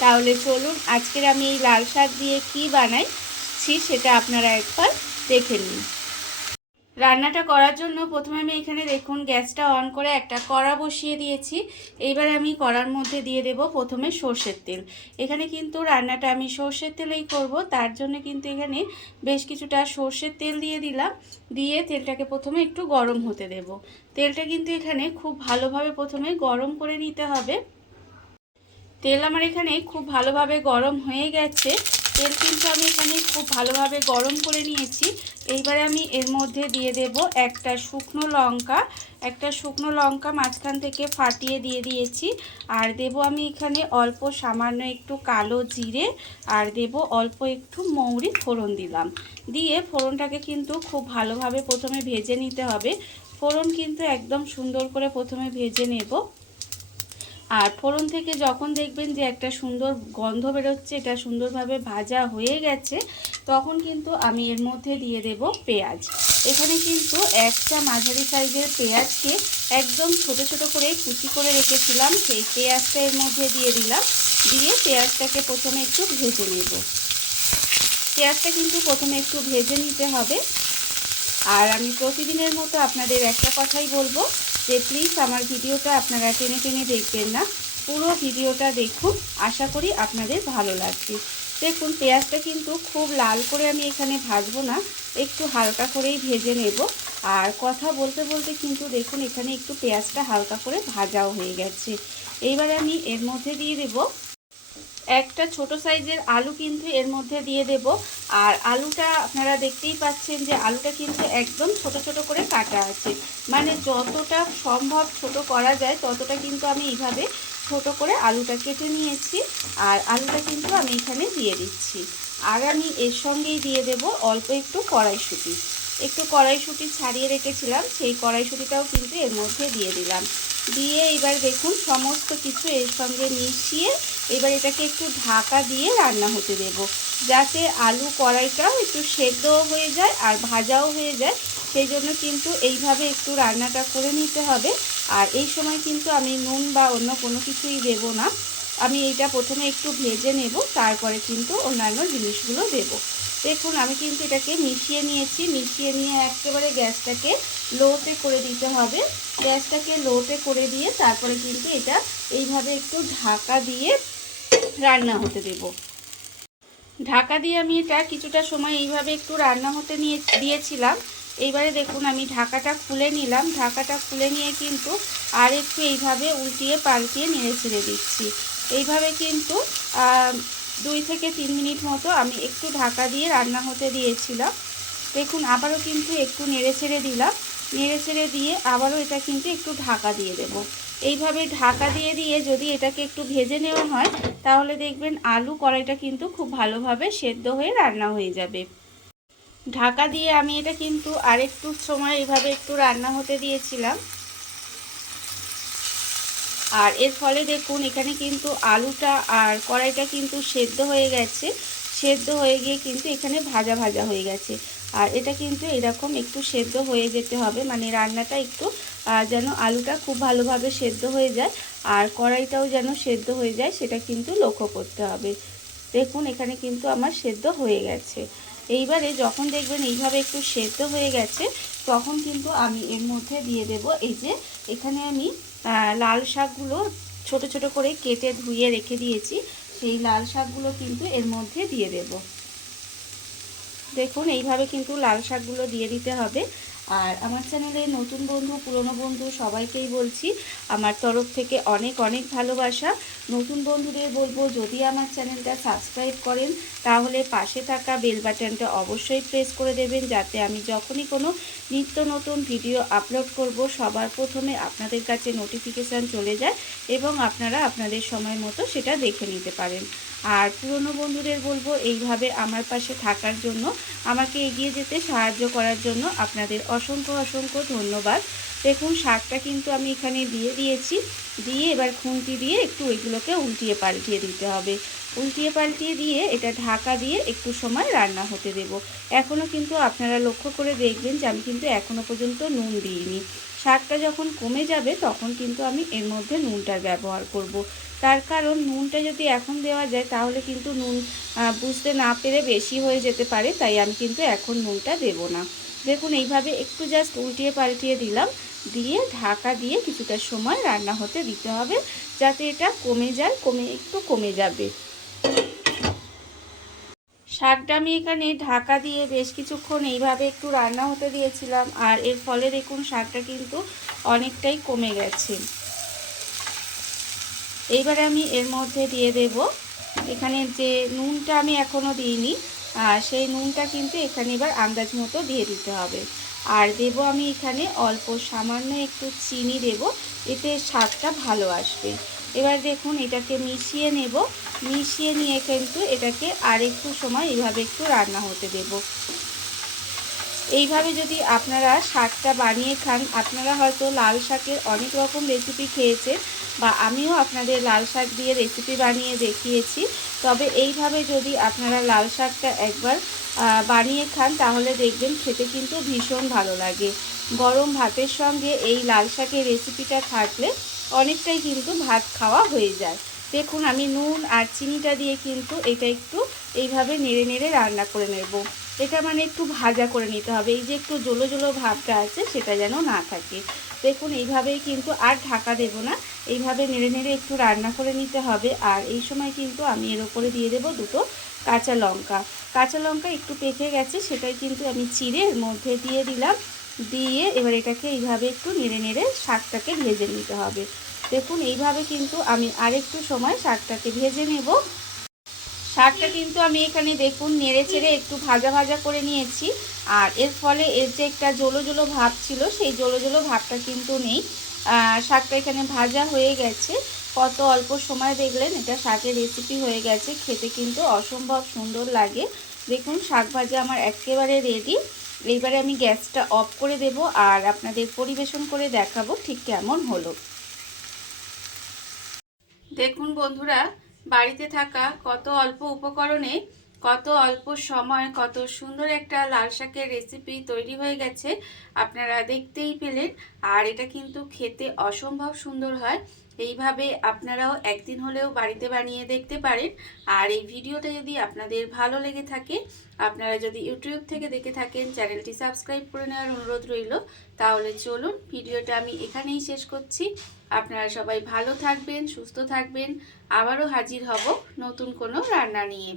তাহলে চলুন আজকের আমি এই লাল শাক দিয়ে কি বানাইছি সেটা আপনারা একবার দেখে নিন। রান্নাটা করার জন্য প্রথমে আমি এখানে দেখুন গ্যাসটা অন করে একটা কড়া বসিয়ে দিয়েছি। এইবার আমি কড়ার মধ্যে দিয়ে দেব প্রথমে সর্ষের তেল। এখানে কিন্তু রান্নাটা আমি সর্ষের তেলেই করব, তার জন্য কিন্তু এখানে বেশ কিছুটা সর্ষের তেল দিয়ে দিলাম। দিয়ে তেলটাকে প্রথমে একটু গরম হতে দেব। তেলটা কিন্তু এখানে খুব ভালোভাবে প্রথমে গরম করে নিতে হবে। তেল আমার এখানে খুব ভালোভাবে গরম হয়ে গেছে। তেল কিন্তু আমি এখানে খুব ভালোভাবে গরম করে নিয়েছি। এইবারে আমি এর মধ্যে দিয়ে দেব একটা শুকনো লঙ্কা। একটা শুকনো লঙ্কা মাঝখান থেকে ফাটিয়ে দিয়ে দিয়েছি। আর দেব আমি এখানে অল্প সামান্য একটু কালো জিরে। আর দেব অল্প একটু মৌরি ফোড়ন দিলাম। দিয়ে ফোড়নটাকে কিন্তু খুব ভালোভাবে প্রথমে ভেজে নিতে হবে। ফোড়ন কিন্তু একদম সুন্দর করে প্রথমে ভেজে নেব। আর ফোড়ন থেকে যখন দেখবেন যে একটা সুন্দর গন্ধ বেরোচ্ছে, এটা সুন্দরভাবে ভাজা হয়ে গেছে, তখন কিন্তু আমি এর মধ্যে দিয়ে দেব পেঁয়াজ। এখানে কিন্তু একটা মাঝারি সাইজের পেঁয়াজকে একদম ছোট ছোট করে কুচি করে রেখেছিলাম, সেই পেঁয়াজটা এর মধ্যে দিয়ে দিলাম, দিয়ে পেঁয়াজটাকে প্রথমে একটু ভেজে নেব। পেঁয়াজটা কিন্তু প্রথমে একটু ভেজে নিতে হবে। আর আমি প্রতিদিনের মতো আপনাদের একটা কথাই বলব যে প্লিজ আমার ভিডিওটা আপনারা টেনে টেনে দেখবেন না। পুরো ভিডিওটা দেখুন, আশা করি আপনাদের ভালো লাগবে। দেখুন, পেঁয়াজটা কিন্তু খুব লাল করে আমি এখানে ভাজবো না, একটু হালকা করেই ভেজে নেব। আর কথা বলতে বলতে কিন্তু দেখুন, এখানে একটু পেঁয়াজটা হালকা করে ভাজাও হয়ে গেছে। এইবার আমি এর মধ্যে দিয়ে দেব একটা ছোট সাইজের আলু কিন্তু এর মধ্যে দিয়ে দেব। আর আলুটা আপনারা দেখতেই পাচ্ছেন যে আলুটা কিন্তু একদম ছোট ছোট করে কাটা আছে। মানে যতটা সম্ভব ছোট করা যায়, ততটা কিন্তু আমি এইভাবে ছোট করে আলুটা কেটে নিয়েছি। আর আলুটা কিন্তু আমি এখানে দিয়ে দিচ্ছি। আর আমি এর সঙ্গেই দিয়ে দেব অল্প একটু কড়াইশুঁটি। একটু কড়াইশুঁটি ছাড়িয়ে রেখেছিলাম, সেই কড়াইশুঁটিটাও কিন্তু এর মধ্যে দিয়ে দিলাম। দিয়ে এবার দেখুন সমস্ত কিছু এর সঙ্গে মিশিয়ে এবার এটাকে একটু ঢাকা দিয়ে রান্না হতে দেব। যাতে আলু কড়াইটাও একটু সেদ্ধও হয়ে যায় আর ভাজাও হয়ে যায়। সেই জন্য কিন্তু এইভাবে একটু রান্নাটা করে নিতে হবে। আর এই সময় কিন্তু আমি নুন বা অন্য কোনো কিছুই দেব না। আমি এইটা প্রথমে একটু ভেজে নেব, তারপরে কিন্তু অন্যান্য জিনিসগুলো দেব। দেখুন, আমি কিন্তু এটাকে মিশিয়ে নিয়েছি। মিশিয়ে নিয়ে একেবারে গ্যাসটাকে লোতে করে দিতে হবে। গ্যাসটাকে লোতে করে দিয়ে তারপরে কিন্তু এটা এইভাবে একটু ঢাকা দিয়ে রান্না হতে দেব। ঢাকা দিয়ে আমি এটা কিছুটা সময় এইভাবে একটু রান্না হতে নিয়ে, দিয়েছিলাম। এইবারে দেখুন, আমি ঢাকাটা খুলে নিলাম। ঢাকাটা খুলে নিয়ে কিন্তু আর একটু এইভাবে উল্টিয়ে পাল্টিয়ে নেড়ে ছেড়ে দিচ্ছি। এইভাবে কিন্তু দুই থেকে তিন মিনিট মতো আমি একটু ঢাকা দিয়ে রান্না হতে দিয়েছিলাম। দেখুন, আবারও কিন্তু একটু নেড়ে ছেড়ে দিলাম। নেড়ে ছেড়ে দিয়ে আবারও এটা কিন্তু একটু ঢাকা দিয়ে দেব। এইভাবে ঢাকা দিয়ে দিয়ে যদি এটাকে একটু ভেজে নেওয়া হয়, তাহলে দেখবেন আলু কড়াইটা কিন্তু খুব ভালোভাবে সেদ্ধ হয়ে রান্না হয়ে যাবে। ঢাকা দিয়ে আমি এটা কিন্তু আরেকটু সময় এইভাবে একটু রান্না হতে দিয়েছিলাম। আর এর ফলে দেখুন, এখানে কিন্তু আলুটা আর কড়াইটা কিন্তু সেদ্ধ হয়ে গেছে। সেদ্ধ হয়ে গিয়ে কিন্তু এখানে ভাজা ভাজা হয়ে গেছে। আর এটা কিন্তু এরকম একটু সেদ্ধ হয়ে যেতে হবে মানে রান্নাটা একটু যেন আলুটা খুব ভালোভাবে সেদ্ধ হয়ে যায় আর কড়াইটাও যেন সেদ্ধ হয়ে যায়, সেটা কিন্তু লক্ষ্য করতে হবে। দেখুন, এখানে কিন্তু আমার সেদ্ধ হয়ে গেছে। এইবারে যখন দেখবেন এইভাবে একটু সেদ্ধ হয়ে গেছে, তখন কিন্তু আমি এর মধ্যে দিয়ে দেব এই যে এখানে আমি লাল শাকগুলো ছোট ছোট করে কেটে ধুয়ে রেখে দিয়েছি, সেই লাল শাকগুলো কিন্তু এর মধ্যে দিয়ে দেব। দেখুন, এইভাবে কিন্তু লাল শাকগুলো দিয়ে দিতে হবে। আর আমার চ্যানেলে নতুন বন্ধু, পুরনো বন্ধু সবাইকেই বলছি, আমার তরফ থেকে অনেক অনেক ভালোবাসা। নতুন বন্ধুদের বলব, যদি আমার চ্যানেলটা সাবস্ক্রাইব করেন, তাহলে পাশে থাকা বেল বাটনটা অবশ্যই প্রেস করে দেবেন, যাতে আমি যখনই কোনো নিত্য নতুন ভিডিও আপলোড করব, সবার প্রথমে আপনাদের কাছে নোটিফিকেশান চলে যায় এবং আপনারা আপনাদের সময় মতো সেটা দেখে নিতে পারেন। আর পুরনো বন্ধুদের বলব, এইভাবে আমার পাশে থাকার জন্য, আমাকে এগিয়ে যেতে সাহায্য করার জন্য আপনাদের অসংখ্য অসংখ্য ধন্যবাদ। দেখুন, শাকটা কিন্তু আমি এখানে দিয়ে দিয়েছি। দিয়ে এবার খুন্তি দিয়ে একটু ওইগুলোকে উল্টিয়ে পাল্টিয়ে দিতে হবে। উল্টিয়ে পাল্টিয়ে দিয়ে এটা ঢাকা দিয়ে একটু সময় রান্না হতে দেব। এখনও কিন্তু আপনারা লক্ষ্য করে দেখবেন যে আমি কিন্তু এখনও পর্যন্ত নুন দিইনি। শাকটা যখন কমে যাবে, তখন কিন্তু আমি এর মধ্যে নুনটার ব্যবহার করব। তার কারণ নুনটা যদি এখন দেওয়া যায়, তাহলে কিন্তু নুন বুঝতে না পেরে বেশি হয়ে যেতে পারে, তাই আমি কিন্তু এখন নুনটা দেব না। দেখুন, এইভাবে একটু জাস্ট উল্টিয়ে পাল্টিয়ে দিলাম। দিয়ে ঢাকা দিয়ে কিছুটা সময় রান্না হতে দিতে হবে, যাতে এটা কমে যায়, কমে, একটু কমে যাবে। শাকটা আমি এখানে ঢাকা দিয়ে বেশ কিছুক্ষণ এইভাবে একটু রান্না হতে দিয়েছিলাম, আর এর ফলে দেখুন, শাকটা কিন্তু অনেকটাই কমে গেছে। এইবারে আমি এর মধ্যে দিয়ে দেব। এখানে যে নুনটা আমি এখনও দিইনি সেই নুনটা কিন্তু এখানে এবার আন্দাজ মতো দিয়ে দিতে হবে। আর দেব আমি এখানে অল্প, সামান্য একটু চিনি দেব, এতে স্বাদটা ভালো আসবে। এবার দেখুন, এটাকে মিশিয়ে নেব। মিশিয়ে নিয়ে কিন্তু এটাকে আর একটু সময় এইভাবে একটু রান্না হতে দেব। এইভাবে যদি আপনারা শাকটা বানিয়ে খান, আপনারা হয়তো লাল শাকের অনেক রকম রেসিপি খেয়েছেন বা আমিও আপনাদের লাল শাক দিয়ে রেসিপি বানিয়ে দেখিয়েছি। তবে এইভাবে যদি আপনারা লাল শাকটা একবার বানিয়ে খান, তাহলে দেখবেন খেতে কিন্তু ভীষণ ভালো লাগে। গরম ভাতের সঙ্গে এই লাল শাকের রেসিপিটা থাকলে অনেকটাই কিন্তু ভাত খাওয়া হয়ে যায়। দেখুন, আমি নুন আর চিনিটা দিয়ে কিন্তু এটা একটু এইভাবে নেড়ে নেড়ে রান্না করে নেব। এটা মানে একটু ভাজা করে নিতে হবে। এই যে একটু জলো জলো ভাবটা আছে, সেটা যেন না থাকে। দেখুন, এইভাবেই কিন্তু আর ঢাকা দেব না। এইভাবে নেড়ে নেড়ে একটু রান্না করে নিতে হবে। আর এই সময় কিন্তু আমি এর ওপরে দিয়ে দেব দুটো কাঁচা লঙ্কা। কাঁচা লঙ্কা একটু পেকে গেছে, সেটাই কিন্তু আমি চিড়ে মধ্যে দিয়ে দিলাম। দিয়ে এবার এটাকে এইভাবে একটু নেড়ে নেড়ে শাকটাকে ভেজে নিতে হবে। দেখুন, এইভাবে কিন্তু আমি আরেকটু সময় শাকটাকে ভেজে নেব। শাকটা কিন্তু আমি এখানে দেখুন, নেড়ে চেড়ে একটু ভাজা ভাজা করে নিয়েছি। আর এর ফলে এর যে একটা জলো জলো ভাব ছিল, সেই জলো জলো ভাবটা কিন্তু নেই। শাকটা এখানে ভাজা হয়ে গেছে। কত অল্প সময় দেখলেন, এটা শাকের রেসিপি হয়ে গেছে। খেতে কিন্তু অসম্ভব সুন্দর লাগে। দেখুন, শাক ভাজা আমার একেবারে রেডি এইবারে আমি গ্যাসটা অফ করে দেব আর আপনাদের পরিবেশন করে দেখাবো ঠিক কেমন হলো। দেখুন বন্ধুরা, বাড়িতে থাকা কত অল্প উপকরণে কত অল্প সময়, কত সুন্দর একটা লাল শাকের রেসিপি তৈরি হয়ে গেছে, আপনারা দেখতেই পেলেন। আর এটা কিন্তু খেতে অসম্ভব সুন্দর হয়। এইভাবে আপনারাও একদিন হলেও বাড়িতে বানিয়ে দেখতে পারেন। আর এই ভিডিওটা যদি আপনাদের ভালো লেগে থাকে, আপনারা যদি ইউটিউব থেকে দেখে থাকেন, চ্যানেলটি সাবস্ক্রাইব করে নেওয়ার অনুরোধ রইল। তাহলে চলুন, ভিডিওটা আমি এখানেই শেষ করছি। আপনারা সবাই ভালো থাকবেন, সুস্থ থাকবেন। আবারও হাজির হব নতুন কোনো রান্না নিয়ে।